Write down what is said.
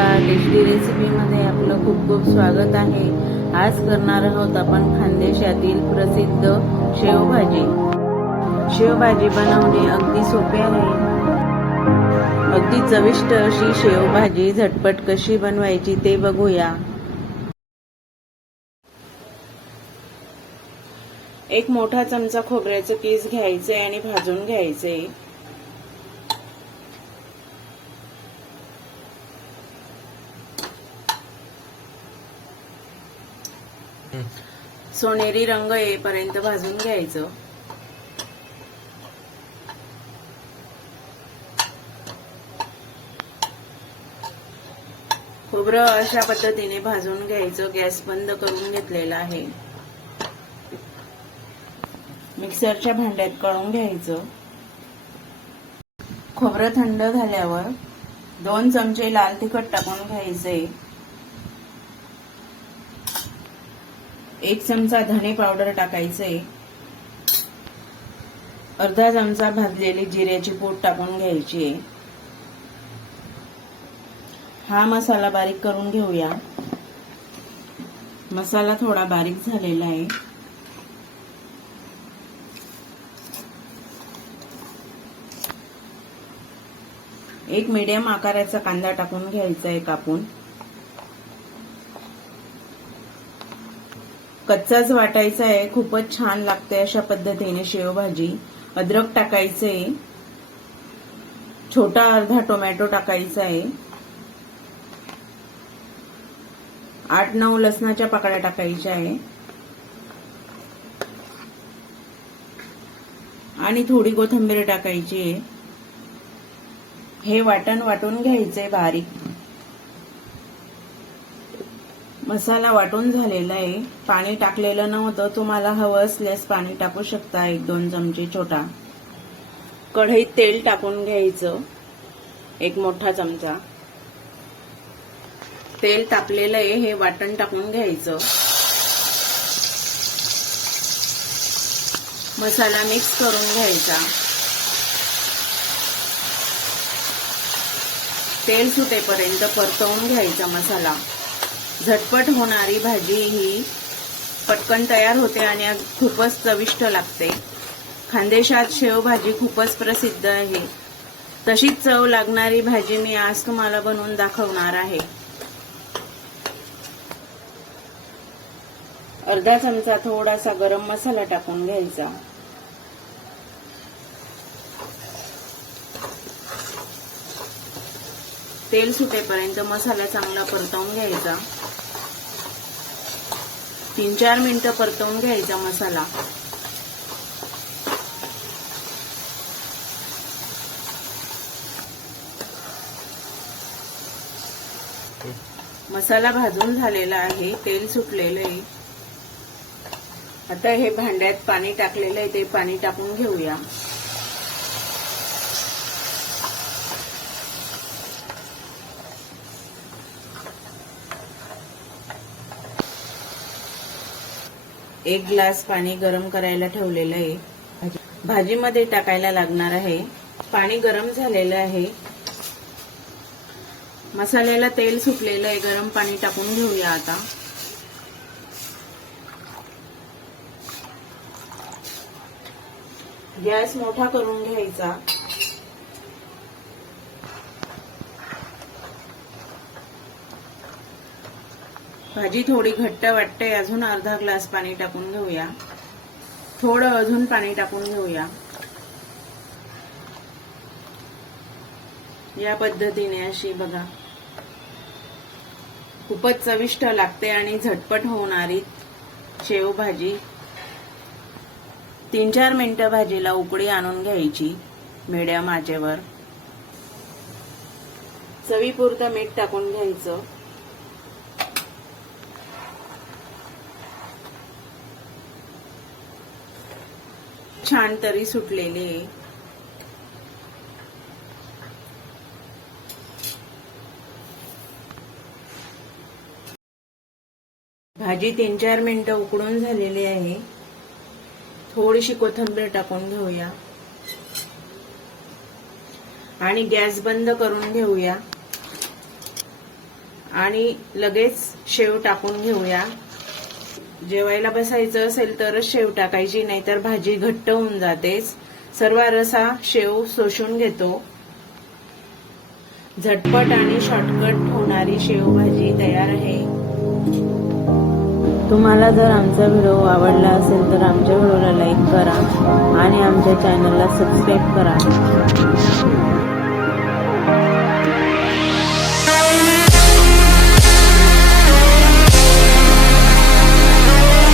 नमस्कार, टेस्टी रेसिपीमध्ये आपलं खूप खूप स्वागत आहे। आज करणार आहोत आपण खानदेशातील प्रसिद्ध शेवभाजी। शेवभाजी बनवणे अगदी सोपे आहे। अगदी चविष्ट अशी शेवभाजी झटपट कशी बनवायची ते बघूया। एक मोठा चमचा खोबऱ्याचे किस घ्यायचे आणि भाजून घ्यायचे। सोनेरी रंग येईपर्यंत भाजून घ्यायचं। खोबरं अशा पद्धतीने भाजून घ्यायचं। गॅस बंद करून घेतलेला आहे। मिक्सरच्या भांड्यात काढून घ्यायचं। खोबरं थंड झाल्यावर 2 चमचे लाल तिखट टाकून घ्यायचे। 1 चमचा धने पावडर टाकायचे। अर्धा चमचा भाजलेली जिऱ्याची पूड टाकून घ्यायची। हा मसाला बारीक करून घेऊया। मसाला थोडा बारीक झालेला आहे। एक मीडियम आकाराचा कांदा टाकून घ्यायचा आहे कापून। कच्चाच वाटायचा आहे। खूपच छान लागते अशा पद्धतीने शेवभाजी। अद्रक टाकायचे। छोटा अर्धा टोमॅटो टाकायचा आहे। 8-9 लसणाच्या पाकळ्या टाकायच्या आहे आणि थोडी कोथिंबीर टाकायची आहे। हे वाटण वाटून घ्यायचे बारीक। मसाला वाटून झालेला आहे। पाणी टाकलेलं नव्हतं। तुम्हाला हवं असल्यास पाणी टाकू शकता 1-2 चमचे छोटा। कढईत तेल टाकून घ्यायचं 1 मोठा चमचा। तेल तापलेलं आहे। हे वाटण टाकून घ्यायचं। मसाला मिक्स करून घ्यायचा। तेल सुटेपर्यंत परतवून घ्यायचा मसाला। झटपट होणारी भाजी ही पटकन तयार होते आणि खूपच चविष्ट लागते। खानदेशात शेवभाजी खूपच प्रसिद्ध आहे। तशीच चव लागणारी भाजी मी आज तुम्हाला बनवून दाखवणार आहे। अर्धा चमचा थोडासा गरम मसाला टाकून घ्यायचा। तेल सुटेपर्यंत मसाला चांगला परतवून घ्यायचा। 3-4 मिनिटं परतवून घ्यायचा मसाला। मसाला भाजून झालेला आहे। तेल सुटलेलं आहे। आता हे भांड्यात पाणी टाकलेलं आहे ते पाणी टाकून घेऊया। एक ग्लास पाणी गरम करायला ठेवलेलं आहे। भाजीमध्ये टाकायला लागणार आहे। पाणी गरम झालेलं आहे। मसाल्याला तेल सुटलेलं आहे। गरम पाणी टाकून घेऊया आता। गॅस मोठा करून घ्यायचा। भाजी थोडी घट्ट वाटते। अजून अर्धा ग्लास पाणी टाकून घेऊया। थोडं अजून पाणी टाकून घेऊया। या पद्धतीने अशी बघा खूपच चविष्ट लागते आणि झटपट होणारी शेवभाजी। 3-4 मिनिटं भाजीला उकळी आणून घ्यायची मीडियम आचेवर। चवीपुरतं मीठ टाकून घ्यायचं। छान तरी सुटलेली आहे। भाजी 3-4 मिनिटं उकडून झालेली आहे। थोडीशी कोथिंबीर टाकून घेऊया आणि गॅस बंद करून घेऊया। आणि लगेच शेव टाकून घेऊया. जेवायला बसायचं असेल तरच शेव टाकायची, नाहीतर भाजी घट्ट होऊन जातेच. सर्व रसा शेव शोषून घेतो. झटपट आणि शॉर्टकट होणारी शेवभाजी तयार आहे. तुम्हाला जर आमचा व्हिडिओ आवडला असेल तर आमच्या व्हिडिओला लाईक करा आणि आमच्या चॅनलला सबस्क्राईब करा.